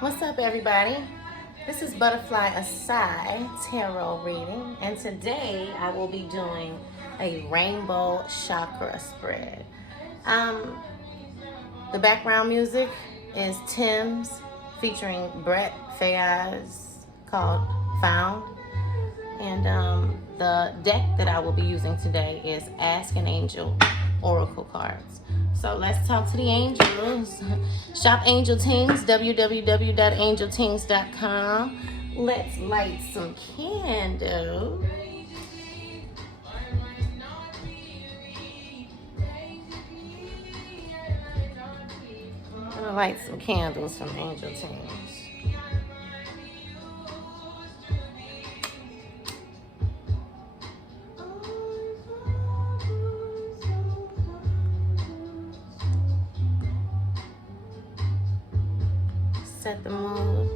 What's up, everybody? This is Butterfly Aside Tarot Reading, and today I will be doing a rainbow chakra spread. The background music is Tim's featuring Brett Fayaz called Found. And the deck that I will be using today is Ask an Angel Oracle cards. So let's talk to the angels. Shop Angel Tings, www.angeltings.com. Let's light some candles. I'm gonna light some candles from Angel Tings. Set the mood.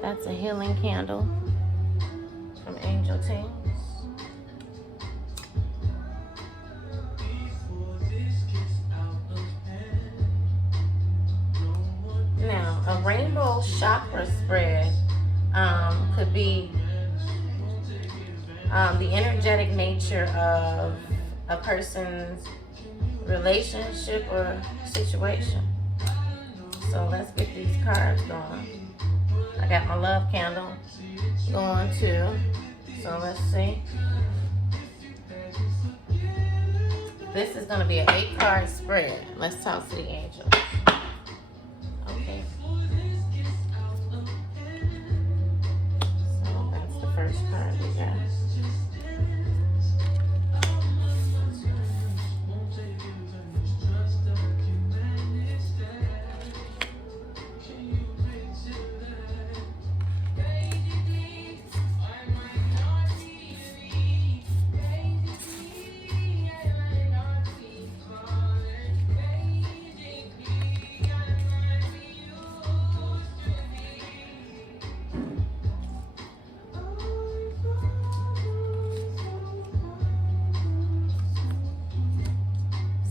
That's a healing candle from Angel Tings. Now, a rainbow chakra spread could be the energetic nature of a person's relationship or situation. So let's get these cards going. I got my love candle going too. So let's see. This is going to be an 8-card spread. Let's talk to the angels. Okay. So that's the first card we got.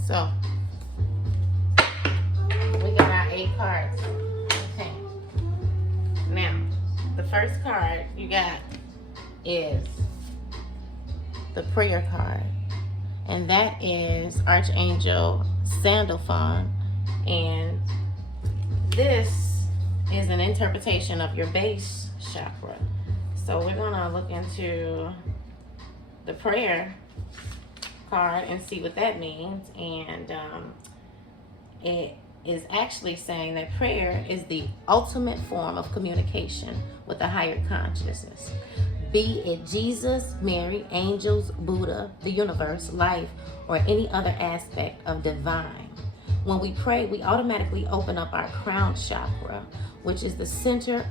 So, we got our 8 cards. Okay. Now, the first card you got is the prayer card. And that is Archangel Sandalphon. And this is an interpretation of your base chakra. So we're going to look into the prayer card and see what that means. And it is actually saying that prayer is the ultimate form of communication with a higher consciousness, be it Jesus, Mary, angels, Buddha, the universe, life, or any other aspect of divine. When we pray, we automatically open up our crown chakra, which is the center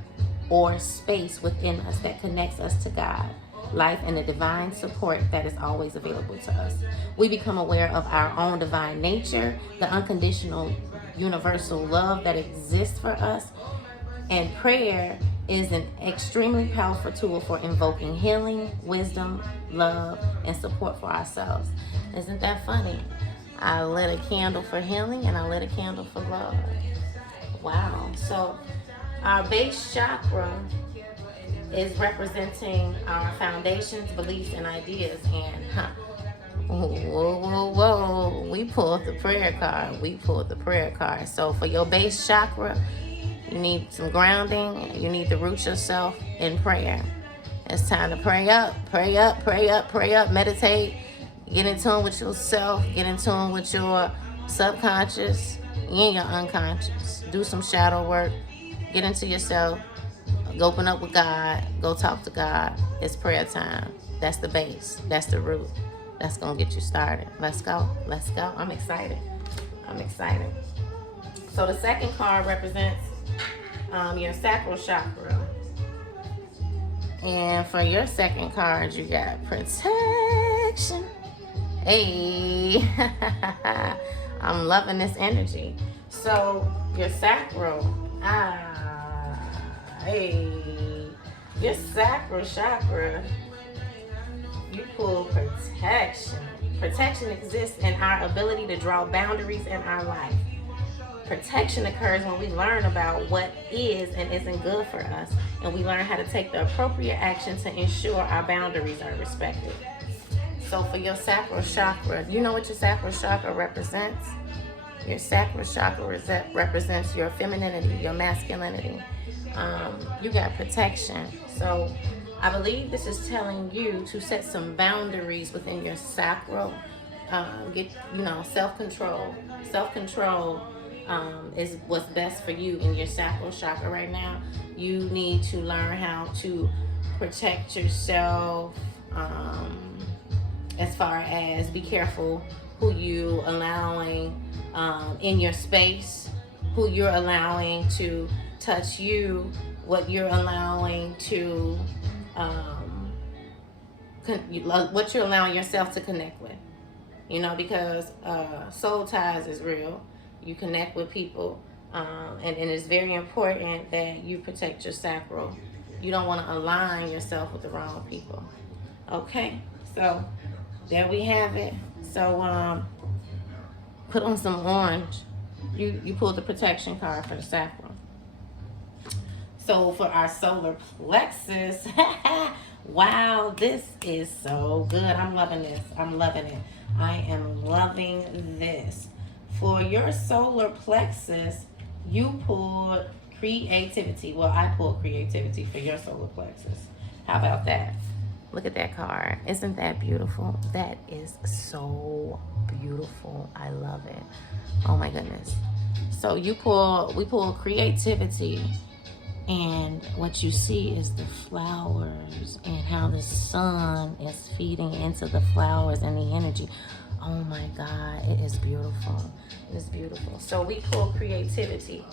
or space within us that connects us to God, life, and the divine support that is always available to us. We become aware of our own divine nature, the unconditional universal love that exists for us, and prayer is an extremely powerful tool for invoking healing, wisdom, love, and support for ourselves. Isn't that funny? I lit a candle for healing and I lit a candle for love. Wow. So our base chakra is representing our foundations, beliefs, and ideas. And whoa, we pulled the prayer card. So for your base chakra, you need some grounding. You need to root yourself in prayer. It's time to pray up, meditate, get in tune with yourself, get in tune with your subconscious and your unconscious. Do some shadow work, get into yourself. Go open up with God. Go talk to God. It's prayer time. That's the base. That's the root. That's going to get you started. Let's go. I'm excited. So the second card represents your sacral chakra. And for your second card, you got protection. Hey. I'm loving this energy. So your sacral. Your sacral chakra, you pull protection. Protection exists in our ability to draw boundaries in our life. Protection occurs when we learn about what is and isn't good for us, and we learn how to take the appropriate action to ensure our boundaries are respected. So for your sacral chakra, you know what your sacral chakra represents? Your sacral chakra represents your femininity, your masculinity. You got protection. So I believe this is telling you to set some boundaries within your sacral. Get, self-control. Self-control is what's best for you in your sacral chakra right now. You need to learn how to protect yourself, as far as be careful who you allowing in your space, who you're allowing to touch you, what you're allowing to, what you're allowing yourself to connect with. Because soul ties is real. You connect with people, and it's very important that you protect your sacral. You don't want to align yourself with the wrong people. Okay, so there we have it. So put on some orange. You pulled the protection card for the sacral. So for our solar plexus, wow, this is so good. I'm loving this. I'm loving it. I am loving this. For your solar plexus, you pulled creativity. Well, I pulled creativity for your solar plexus. How about that? Look at that card. Isn't that beautiful? That is so beautiful. I love it. Oh my goodness. So we pull creativity, and what you see is the flowers and how the sun is feeding into the flowers and the energy. Oh my God, it is beautiful. It is beautiful. So we pull creativity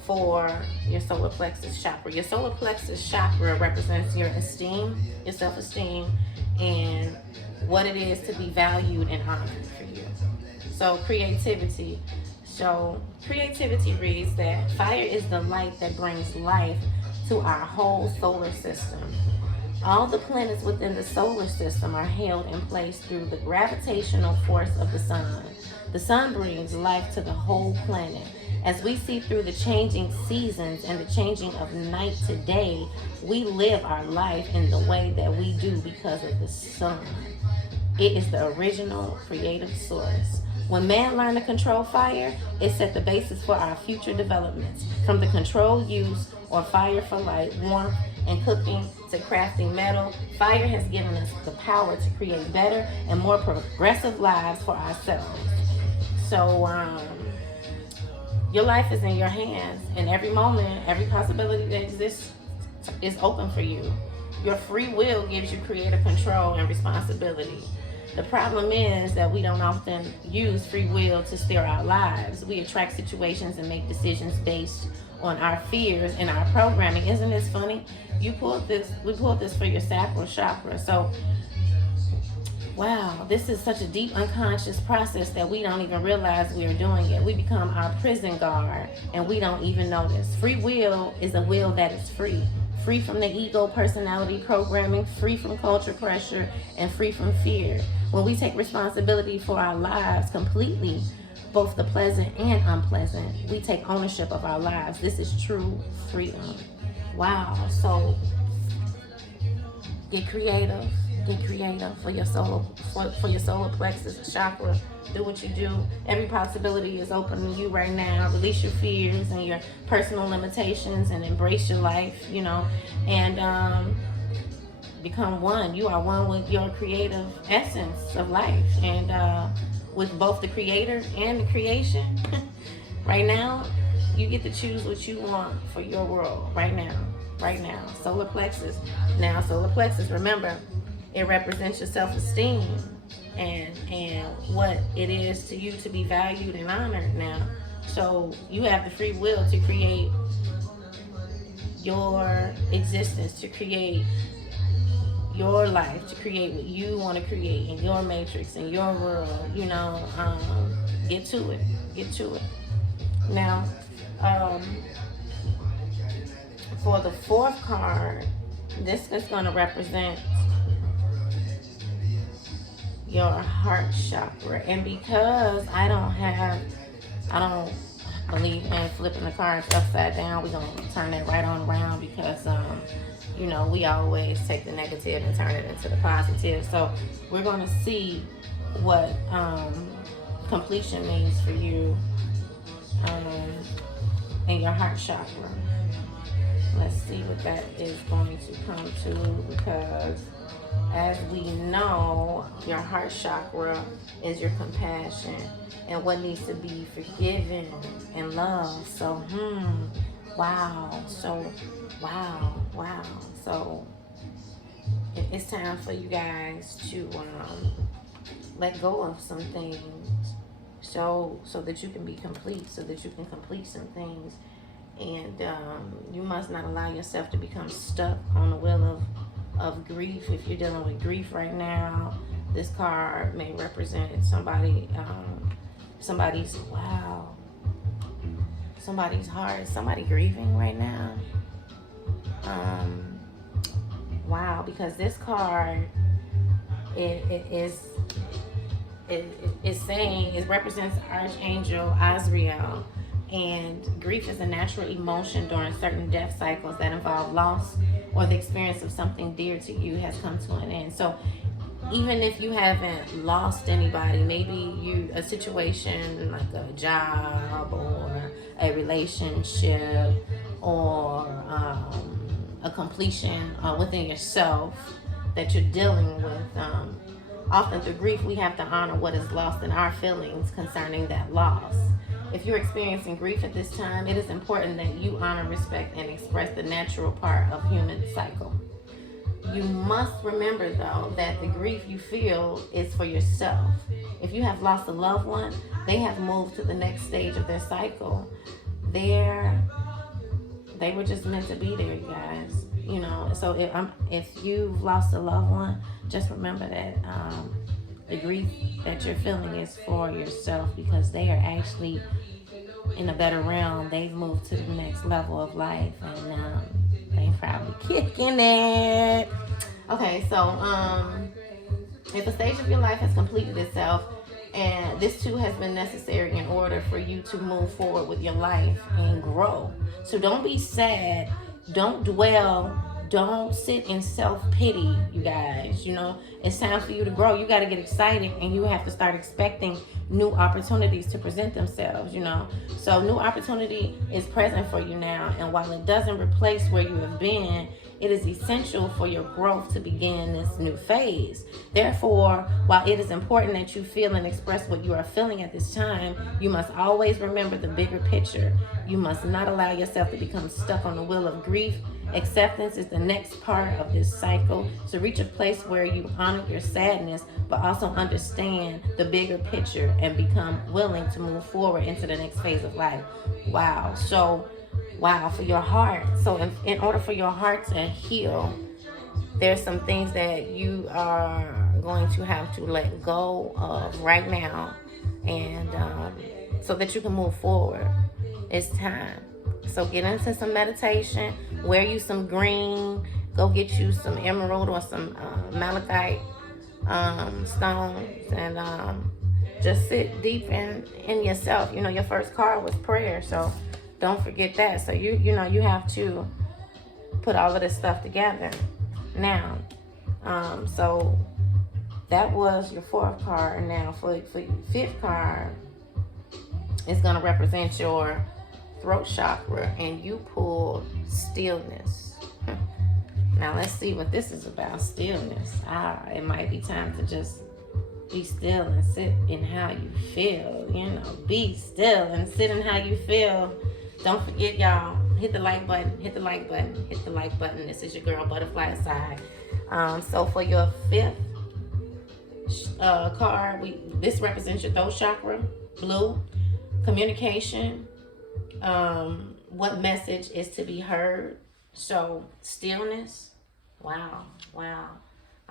for your solar plexus chakra. Your solar plexus chakra represents your esteem, your self-esteem, and what it is to be valued and honored for you. So creativity. So creativity reads that fire is the light that brings life to our whole solar system. All the planets within the solar system are held in place through the gravitational force of the sun. The sun brings life to the whole planet. As we see through the changing seasons and the changing of night to day, we live our life in the way that we do because of the sun. It is the original creative source. When man learned to control fire, it set the basis for our future developments. From the controlled use or fire for light, warmth, and cooking to crafting metal, fire has given us the power to create better and more progressive lives for ourselves. So your life is in your hands, and every moment, every possibility that exists is open for you. Your free will gives you creative control and responsibility. The problem is that we don't often use free will to steer our lives. We attract situations and make decisions based on our fears and our programming. Isn't this funny? We pulled this for your sacral chakra. So, wow, this is such a deep unconscious process that we don't even realize we are doing it. We become our prison guard and we don't even notice. Free will is a will that is free. Free from the ego personality programming, free from culture pressure, and free from fear. When we take responsibility for our lives completely, both the pleasant and unpleasant, we take ownership of our lives. This is true freedom. Wow. So get creative for your solar plexus chakra. Do what you do. Every possibility is open to you right now. Release your fears and your personal limitations and embrace your life, and become one. You are one with your creative essence of life, and with both the creator and the creation. Right now, you get to choose what you want for your world right now. Solar plexus. Now, solar plexus, remember, it represents your self-esteem and what it is to you to be valued and honored now. So you have the free will to create your existence, to create your life, to create what you want to create in your matrix, in your world, get to it. Now, for the fourth card, this is going to represent your heart chakra. And because I don't believe in flipping the cards upside down, we're going to turn that right on around because, you know, we always take the negative and turn it into the positive. So we're going to see what completion means for you in your heart chakra. Let's see what that is going to come to, because as we know, your heart chakra is your compassion and what needs to be forgiven and loved. So, wow. So, wow. So, it's time for you guys to let go of some things, so that you can be complete, so that you can complete some things. And you must not allow yourself to become stuck on the wheel of grief. If you're dealing with grief right now, this card may represent somebody's heart, somebody grieving right now. Wow, because this card it represents Archangel Azrael. And grief is a natural emotion during certain death cycles that involve loss or the experience of something dear to you has come to an end. So even if you haven't lost anybody, maybe a situation like a job or a relationship or a completion within yourself that you're dealing with. Often through grief, we have to honor what is lost in our feelings concerning that loss. If you're experiencing grief at this time, it is important that you honor, respect, and express the natural part of human cycle. You must remember, though, that the grief you feel is for yourself. If you have lost a loved one, they have moved to the next stage of their cycle. They were just meant to be there, you guys. You know, so if you've lost a loved one, just remember that the grief that you're feeling is for yourself, because they are actually in a better realm. They've moved to the next level of life, and they probably kicking it. Okay, so if a stage of your life has completed itself, and this too has been necessary in order for you to move forward with your life and grow. So don't be sad, don't dwell, don't sit in self-pity, you guys. You know, it's time for you to grow. You got to get excited, and you have to start expecting new opportunities to present themselves, you know. So new opportunity is present for you now, and while it doesn't replace where you have been, it is essential for your growth to begin this new phase. Therefore, while it is important that you feel and express what you are feeling at this time, you must always remember the bigger picture. You must not allow yourself to become stuck on the wheel of grief. Acceptance is the next part of this cycle. So reach a place where you honor your sadness, but also understand the bigger picture and become willing to move forward into the next phase of life. Wow. So, wow, for your heart. So in order for your heart to heal, there's some things that you are going to have to let go of right now, and so that you can move forward. It's time. So get into some meditation, wear you some green, go get you some emerald or some malachite stones, and just sit deep in yourself. You know, your first card was prayer, so don't forget that. So you know, you have to put all of this stuff together. Now, so that was your fourth card. Now for your fifth card, it's going to represent your throat chakra, and you pulled stillness. Now let's see what this is about. Stillness. It might be time to just be still and sit in how you feel. You know, be still and sit in how you feel. Don't forget, y'all, hit the like button, hit the like button, hit the like button. This is your girl Butterfly Side. So for your fifth card, this represents your throat chakra, blue, communication. What message is to be heard? So stillness. Wow.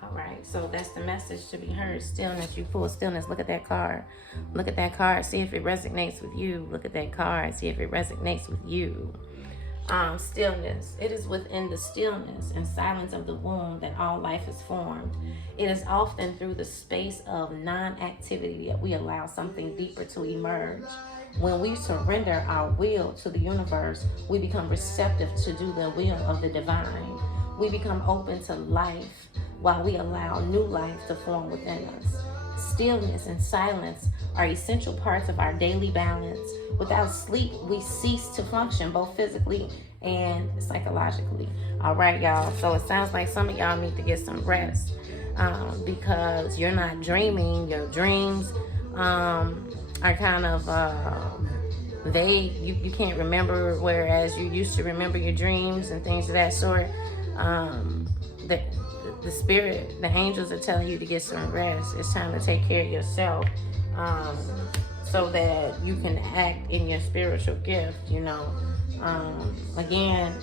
All right, so that's the message to be heard. Stillness. You pull stillness. Look at that card. Look at that card. See if it resonates with you. Look at that card. See if it resonates with you. Stillness. It is within the stillness and silence of the womb that all life is formed. It is often through the space of non-activity that we allow something deeper to emerge. When we surrender our will to the universe, we become receptive to do the will of the divine. We become open to life while we allow new life to form within us. Stillness and silence are essential parts of our daily balance. Without sleep, we cease to function both physically and psychologically. All right, y'all. So it sounds like some of y'all need to get some rest because you're not dreaming. Your dreams are kind of vague. You can't remember, whereas you used to remember your dreams and things of that sort. The spirit, the angels are telling you to get some rest. It's time to take care of yourself so that you can act in your spiritual gift, Again,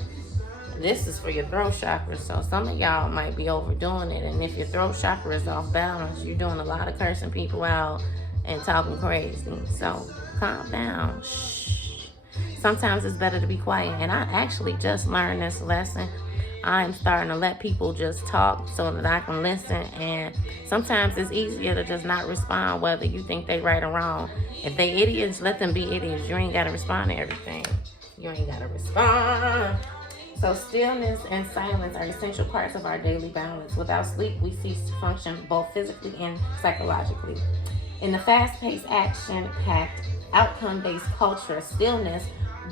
this is for your throat chakra, so some of y'all might be overdoing it. And if your throat chakra is off balance, you're doing a lot of cursing people out and talking crazy. So calm down. Shh. Sometimes it's better to be quiet. And I actually just learned this lesson. I'm starting to let people just talk so that I can listen. And sometimes it's easier to just not respond, whether you think they right or wrong. If they idiots, let them be idiots. You ain't got to respond to everything. You ain't got to respond. So stillness and silence are essential parts of our daily balance. Without sleep, we cease to function both physically and psychologically. In the fast-paced, action-packed, outcome-based culture, stillness,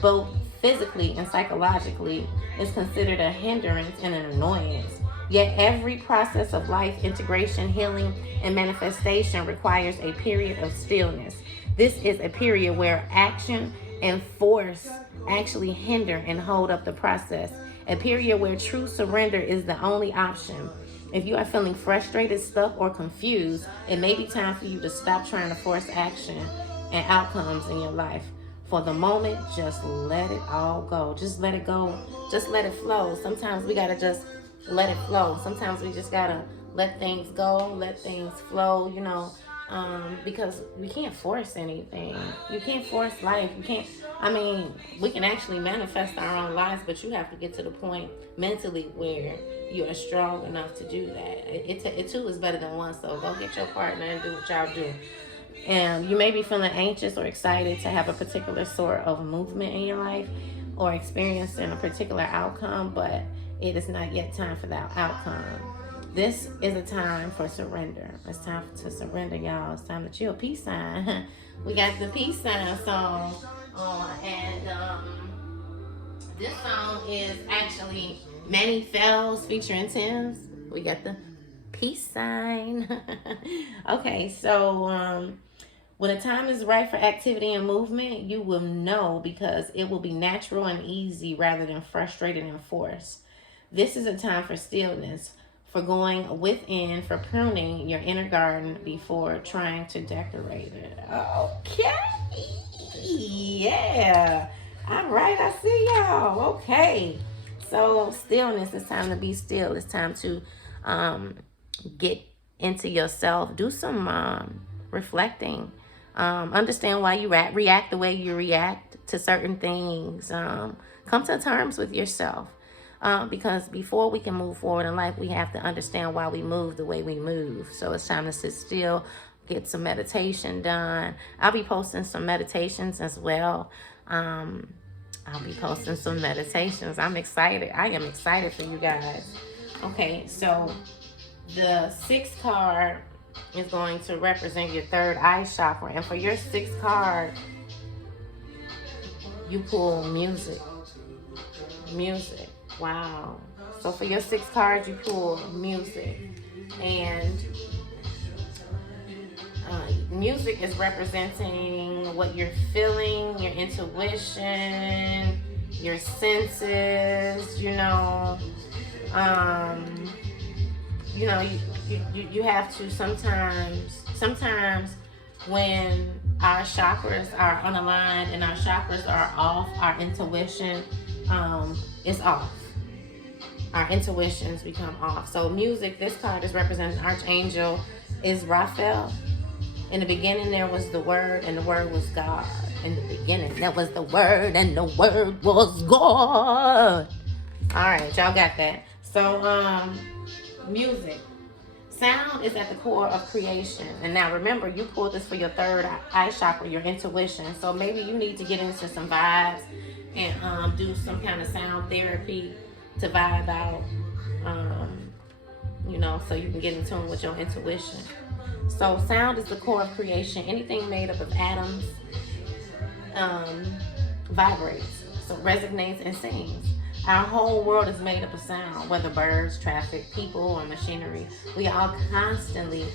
both physically and psychologically, is considered a hindrance and an annoyance. Yet every process of life, integration, healing, and manifestation requires a period of stillness. This is a period where action and force actually hinder and hold up the process. A period where true surrender is the only option. If you are feeling frustrated, stuck, or confused, it may be time for you to stop trying to force action and outcomes in your life. For the moment, just let it all go. Just let it go. Just let it flow. Sometimes we gotta just let it flow. Sometimes we just gotta let things go, let things flow, because we can't force anything. You can't force life. We can actually manifest our own lives, but you have to get to the point mentally where you are strong enough to do that. It two is better than one, so go get your partner and do what y'all do. And you may be feeling anxious or excited to have a particular sort of movement in your life or experiencing a particular outcome, but it is not yet time for that outcome. This is a time for surrender. It's time to surrender, y'all. It's time to chill. Peace sign. We got the peace sign song on, and this song is actually Manny Fells featuring Tim's. We got the peace sign. Okay, so when the time is right for activity and movement, you will know because it will be natural and easy rather than frustrated and forced. This is a time for stillness, for going within, for pruning your inner garden before trying to decorate it. Okay. Yeah. All right, I see y'all. Okay. So stillness, it's time to be still. It's time to get into yourself. Do some reflecting. Understand why you react the way you react to certain things. Come to terms with yourself. Because before we can move forward in life, we have to understand why we move the way we move. So it's time to sit still, get some meditation done. I'll be posting some meditations as well. I'll be posting some meditations. I'm excited. I am excited for you guys. Okay, so the sixth card is going to represent your third eye chakra. And for your sixth card, you pull music. Music. Wow. So for your sixth card, you pull music. And music is representing what you're feeling, your intuition, your senses, you have to sometimes when our chakras are unaligned and our chakras are off, our intuition is off. Our intuitions become off. So music, this card is representing Archangel is Raphael. In the beginning, there was the Word, and the Word was God. In the beginning, there was the Word, and the Word was God. All right, y'all got that. So, music. Sound is at the core of creation. And now remember, you pulled this for your third eye chakra, your intuition. So maybe you need to get into some vibes and do some kind of sound therapy to vibe out, so you can get in tune with your intuition. So sound is the core of creation. Anything made up of atoms vibrates, so resonates and sings. Our whole world is made up of sound, whether birds, traffic, people, or machinery. We are constantly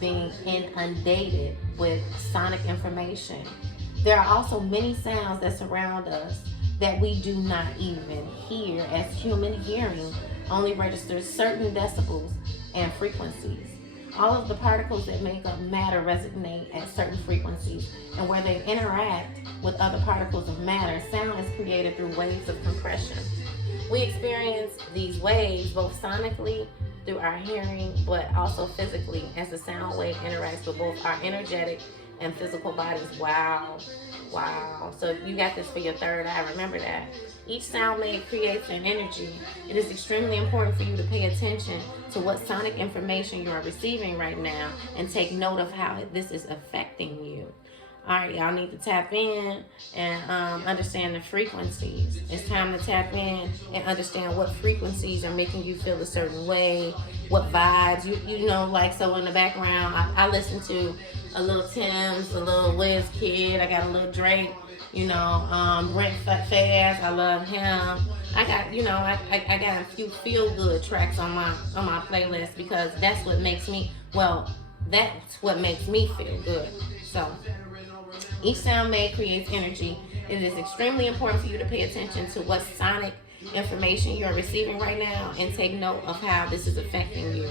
being inundated with sonic information. There are also many sounds that surround us that we do not even hear, as human hearing only registers certain decibels and frequencies. All of the particles that make up matter resonate at certain frequencies, and where they interact with other particles of matter, sound is created through waves of compression. We experience these waves both sonically through our hearing, but also physically as the sound wave interacts with both our energetic and physical bodies. Wow. So you got this for your third eye. Remember that. Each sound wave creates an energy. It is extremely important for you to pay attention to what sonic information you are receiving right now and take note of how this is affecting you. All right, y'all need to tap in and understand the frequencies. It's time to tap in and understand what frequencies are making you feel a certain way, what vibes. So in the background, I listen to a little Tim's, a little Wiz Kid. I got a little Drake, Brent Fayez. I love him. I got a few feel good tracks on my playlist because that's what makes me feel good. So each sound made creates energy. It is extremely important for you to pay attention to what sonic information you are receiving right now and take note of how this is affecting you.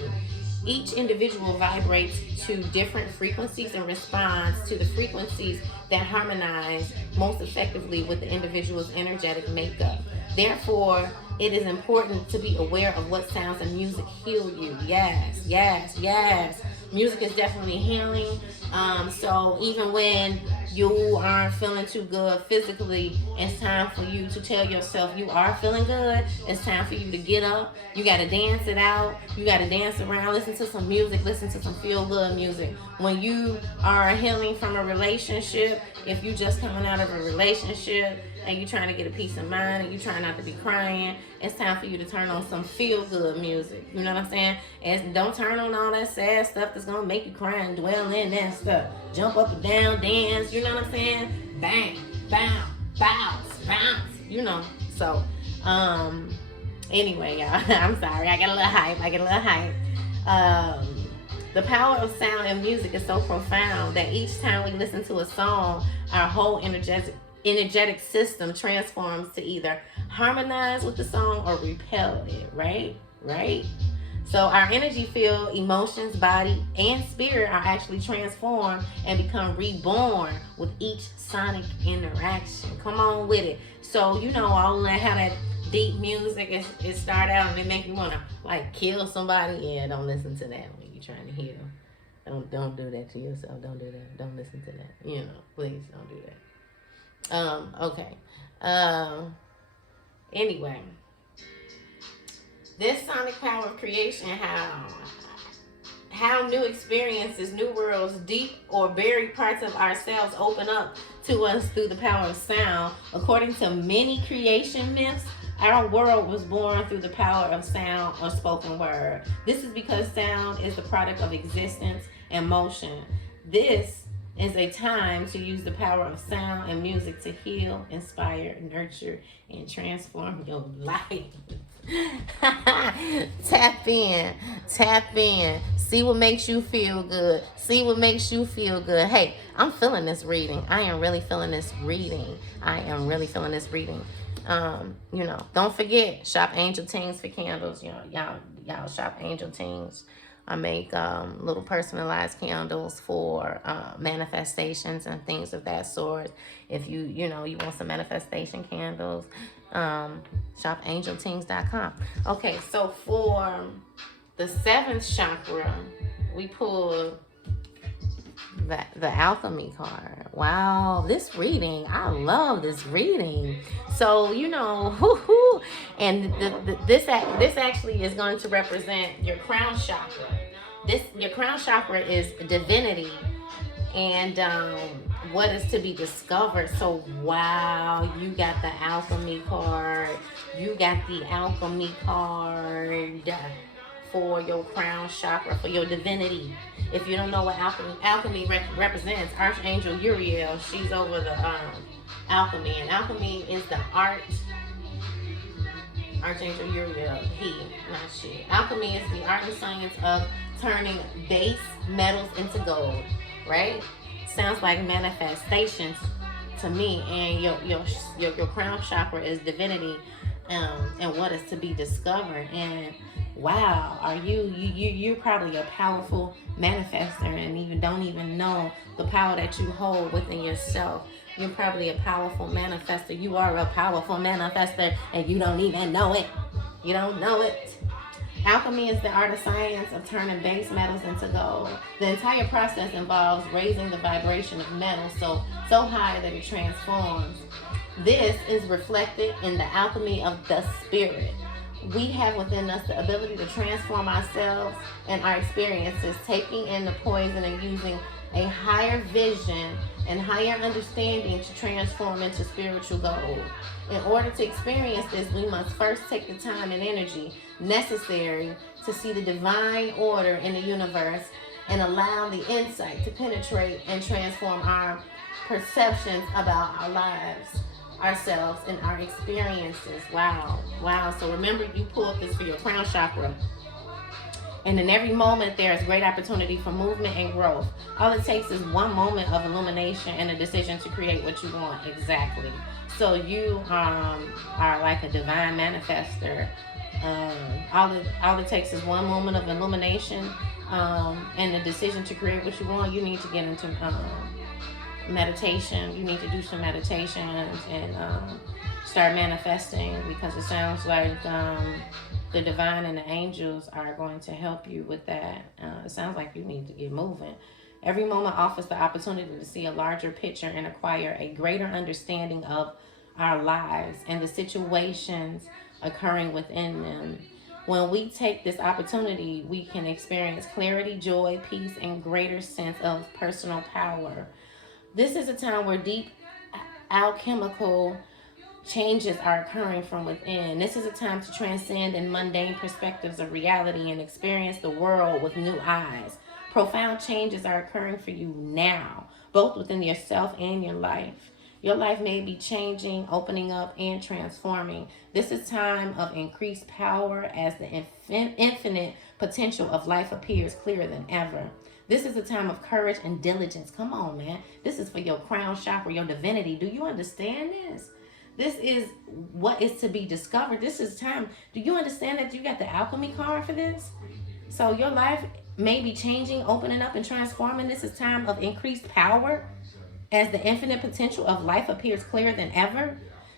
Each individual vibrates to different frequencies and responds to the frequencies that harmonize most effectively with the individual's energetic makeup. Therefore, it is important to be aware of what sounds and music heal you. Yes. Music is definitely healing. So even when you aren't feeling too good physically, it's time for you to tell yourself you are feeling good. It's time for you to get up. You got to dance it out. You got to dance around. Listen to some music. Listen to some feel-good music. When you are healing from a relationship, if you just coming out of a relationship and you trying to get a peace of mind and you trying not to be crying, it's time for you to turn on some feel-good music. You know what I'm saying? And don't turn on all that sad stuff that's going to make you cry and dwell in that stuff. Jump up and down, dance, you know what I'm saying? Bang, bounce, bounce. So, anyway, y'all, I'm sorry. I get a little hype. The power of sound and music is so profound that each time we listen to a song, our whole energetic system transforms to either harmonize with the song or repel it, right? So our energy field, emotions, body, and spirit are actually transformed and become reborn with each sonic interaction. Come on with it. So all that, how that deep music it start out and it make you want to kill somebody. Yeah, don't listen to that when you're trying to heal. Don't do that to yourself. Don't do that. Don't listen to that. Please don't do that. Okay. Anyway, this sonic power of creation, how new experiences, new worlds, deep or buried parts of ourselves open up to us through the power of sound. According to many creation myths, our world was born through the power of sound or spoken word. This is because sound is the product of existence and motion. This is a time to use the power of sound and music to heal, inspire, nurture, and transform your life. Tap in. See what makes you feel good. Hey, I'm feeling this reading. I am really feeling this reading. Don't forget, shop Angel Tings for candles. Y'all shop Angel Tings. I make little personalized candles for manifestations and things of that sort. If you want some manifestation candles, shop angeltings.com. Okay, so for the 7th chakra, we pulled the alchemy card. Wow, this reading, I love this reading. So and this actually is going to represent your crown chakra. Your crown chakra is divinity and what is to be discovered. So wow, you got the alchemy card. You got the alchemy card for your crown chakra, for your divinity. If you don't know what alchemy represents, Archangel Uriel, she's over the alchemy, and alchemy is the art. Archangel Uriel, he, not she. Alchemy is the art and science of turning base metals into gold, right? Sounds like manifestations to me. And your crown chakra is divinity, and what is to be discovered. And wow, are you're probably a powerful manifester and don't even know the power that you hold within yourself. You're probably a powerful manifester. You are a powerful manifester and you don't even know it. You don't know it. Alchemy is the art of science of turning base metals into gold. The entire process involves raising the vibration of metal so high that it transforms. This is reflected in the alchemy of the spirit. We have within us the ability to transform ourselves and our experiences, taking in the poison and using a higher vision and higher understanding to transform into spiritual gold. In order to experience this, we must first take the time and energy necessary to see the divine order in the universe and allow the insight to penetrate and transform our perceptions about our lives, ourselves, and our experiences. Wow. So remember, you pulled this for your crown chakra. And in every moment, there is great opportunity for movement and growth. All it takes is one moment of illumination and a decision to create what you want. Exactly. So you are like a divine manifester. All it takes is one moment of illumination and a decision to create what you want. You need to get into meditation. You need to do some meditation and start manifesting, because it sounds like the divine and the angels are going to help you with that. It sounds like you need to get moving. Every moment offers the opportunity to see a larger picture and acquire a greater understanding of our lives and the situations occurring within them. When we take this opportunity, we can experience clarity, joy, peace, and greater sense of personal power. This is a time where deep alchemical changes are occurring from within. This is a time to transcend in mundane perspectives of reality and experience the world with new eyes. Profound changes are occurring for you now, both within yourself and your life. Your life may be changing, opening up, and transforming. This is time of increased power as the infinite potential of life appears clearer than ever. This is a time of courage and diligence. Come on, man. This is for your crown chakra, your divinity. Do you understand this? This is what is to be discovered. This is time. Do you understand that you got the alchemy card for this? So your life may be changing, opening up, and transforming. This is time of increased power as the infinite potential of life appears clearer than ever.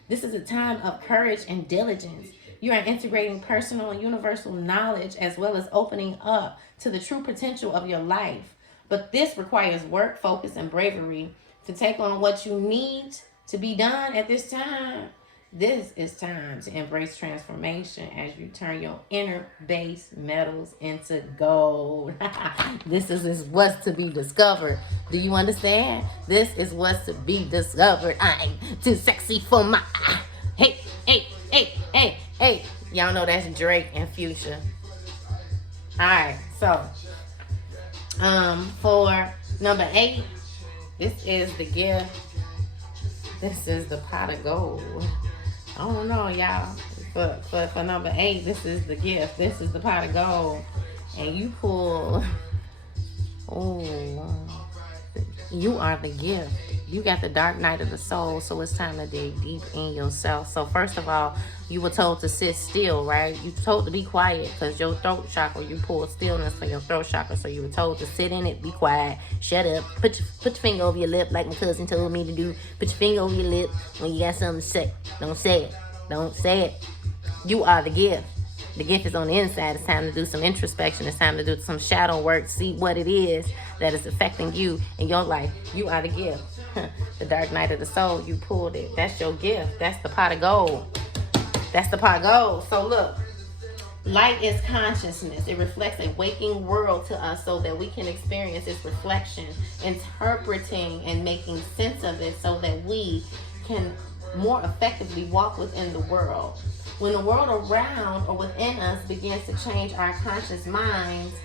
This is a time of courage and diligence. You are integrating personal and universal knowledge as well as opening up to the true potential of your life. But this requires work, focus, and bravery to take on what you need to be done at this time. This is time to embrace transformation as you turn your inner base metals into gold. This is what's to be discovered. Do you understand? This is what's to be discovered. I'm too sexy for my... Hey. Y'all know that's Drake and Fuchsia. Alright, so for number 8, this is the gift. This is the pot of gold. I don't know, y'all. But for number 8, this is the gift. This is the pot of gold. And you pull... Oh, you are the gift. You got the dark night of the soul, so it's time to dig deep in yourself. So first of all, you were told to sit still, right? You were told to be quiet because your throat chakra, you pulled stillness for your throat chakra. So you were told to sit in it, be quiet, shut up, put your finger over your lip like my cousin told me to do. Put your finger over your lip when you got something to say. Don't say it. Don't say it. You are the gift. The gift is on the inside. It's time to do some introspection. It's time to do some shadow work. See what it is that is affecting you in your life. You are the gift. The dark night of the soul, you pulled it. That's your gift. That's the pot of gold. That's the pot of gold. So look, Light is consciousness. It reflects a waking world to us so that we can experience its reflection, interpreting and making sense of it so that we can more effectively walk within the world. When the world around or within us begins to change, our conscious minds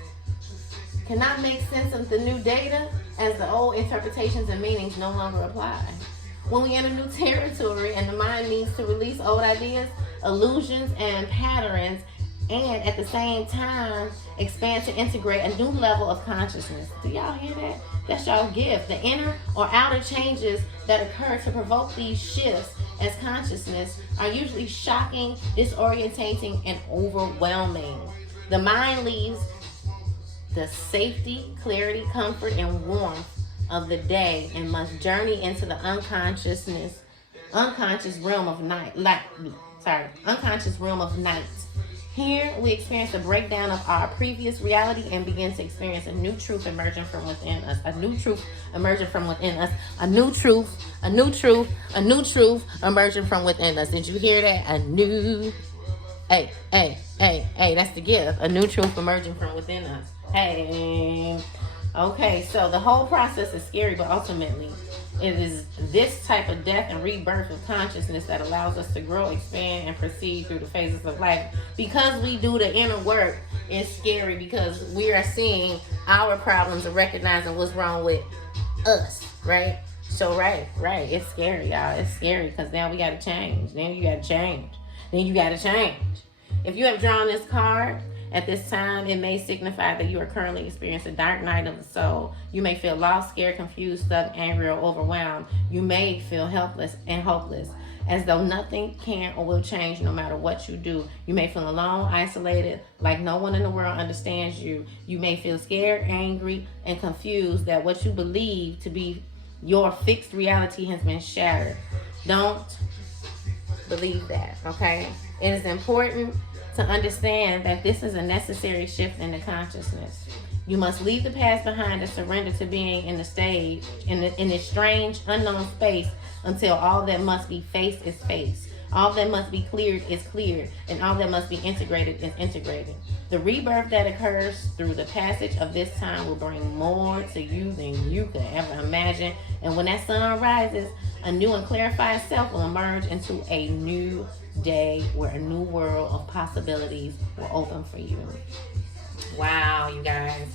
cannot make sense of the new data as the old interpretations and meanings no longer apply. When we enter new territory and the mind needs to release old ideas, illusions, and patterns, and at the same time expand to integrate a new level of consciousness. Do y'all hear that? That's y'all gift. The inner or outer changes that occur to provoke these shifts as consciousness are usually shocking, disorientating, and overwhelming. The mind leaves the safety, clarity, comfort, and warmth of the day and must journey into the unconscious realm of unconscious realm of night. Here, we experience the breakdown of our previous reality and begin to experience a new truth emerging from within us. A new truth emerging from within us. A new truth emerging from within us. Did you hear that? Hey, that's the gift. A new truth emerging from within us. Hey. Okay, so the whole process is scary, but ultimately, it is this type of death and rebirth of consciousness that allows us to grow, expand, and proceed through the phases of life. Because we do the inner work, it's scary because we are seeing our problems and recognizing what's wrong with us, right? So, right, it's scary, y'all. It's scary because now we got to change. Then you got to change. If you have drawn this card, at this time, it may signify that you are currently experiencing a dark night of the soul. You may feel lost, scared, confused, stuck, angry, or overwhelmed. You may feel helpless and hopeless, as though nothing can or will change no matter what you do. You may feel alone, isolated, like no one in the world understands you. You may feel scared, angry, and confused that what you believe to be your fixed reality has been shattered. Don't believe that, okay? It is important to understand that this is a necessary shift in the consciousness. You must leave the past behind and surrender to being in this strange, unknown space until all that must be faced is faced. All that must be cleared is cleared, and all that must be integrated is integrated. The rebirth that occurs through the passage of this time will bring more to you than you could ever imagine. And when that sun rises, a new and clarified self will emerge into a new day where a new world of possibilities will open for you. Wow, you guys.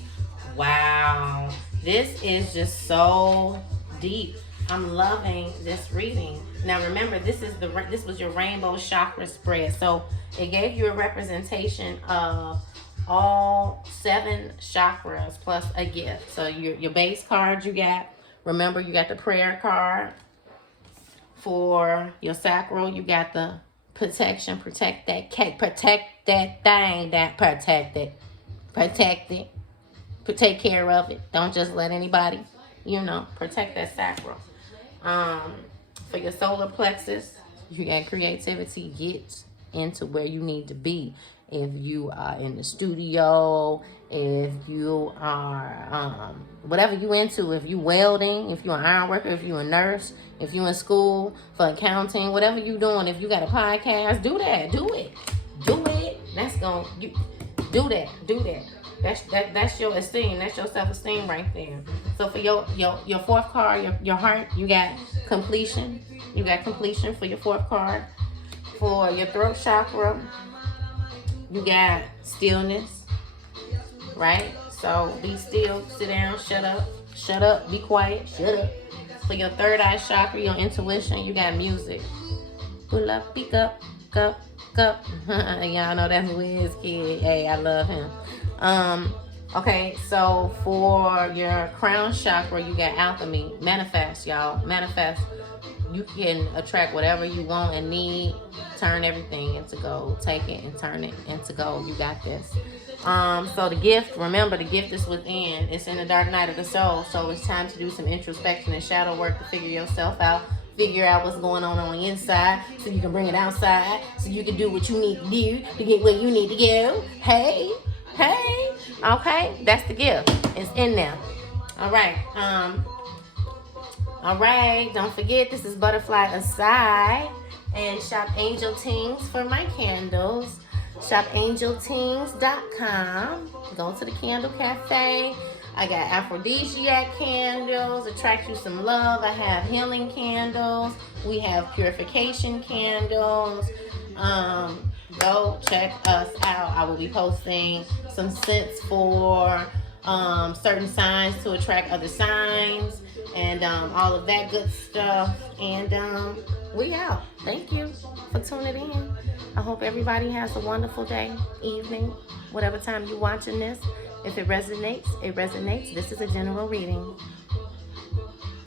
Wow. This is just so deep. I'm loving this reading. Now remember, this was your rainbow chakra spread. So it gave you a representation of all 7 chakras plus a gift. So your base card you got. Remember, you got the prayer card. For your sacral, you got the protection. Protect that cake. Protect that thing. Protect it. Take care of it. Don't just let anybody, protect that sacral. For your solar plexus, you got creativity. Get into where you need to be. If you are in the studio, if you are whatever you into, if you welding, if you're an iron worker, if you're a nurse, if you're in school for accounting, whatever you doing, if you got a podcast, do that. Do it. Do that. That's your esteem. That's your self-esteem right there. So for your 4th card, your heart, you got completion. You got completion for your 4th card. For your throat chakra, you got stillness, right? So be still, sit down, shut up, be quiet, shut up. For your 3rd eye chakra, your intuition, you got music. Pull up, pick up, cup. Y'all know that's Wiz Kid. Hey, I love him. Okay, so for your crown chakra, you got alchemy. Manifest, y'all. Manifest. You can attract whatever you want and need. Turn everything into gold. Take it and turn it into gold. You got this. So the gift, remember, the gift is within. It's in the dark night of the soul. So it's time to do some introspection and shadow work to figure yourself out. Figure out what's going on the inside so you can bring it outside. So you can do what you need to do to get where you need to go. Hey. Okay, that's the gift. It's in there. All right, don't forget, this is Butterfly Aside, and shop Angel Tings for my candles. ShopAngelTeens.com. Go to the Candle Cafe. I got aphrodisiac candles, attract you some love. I have healing candles. We have purification candles. Go check us out. I will be posting some scents for certain signs to attract other signs, and all of that good stuff. And we out. Thank you for tuning in. I hope everybody has a wonderful day, evening, whatever time you're watching this. If it resonates, it resonates. This is a general reading.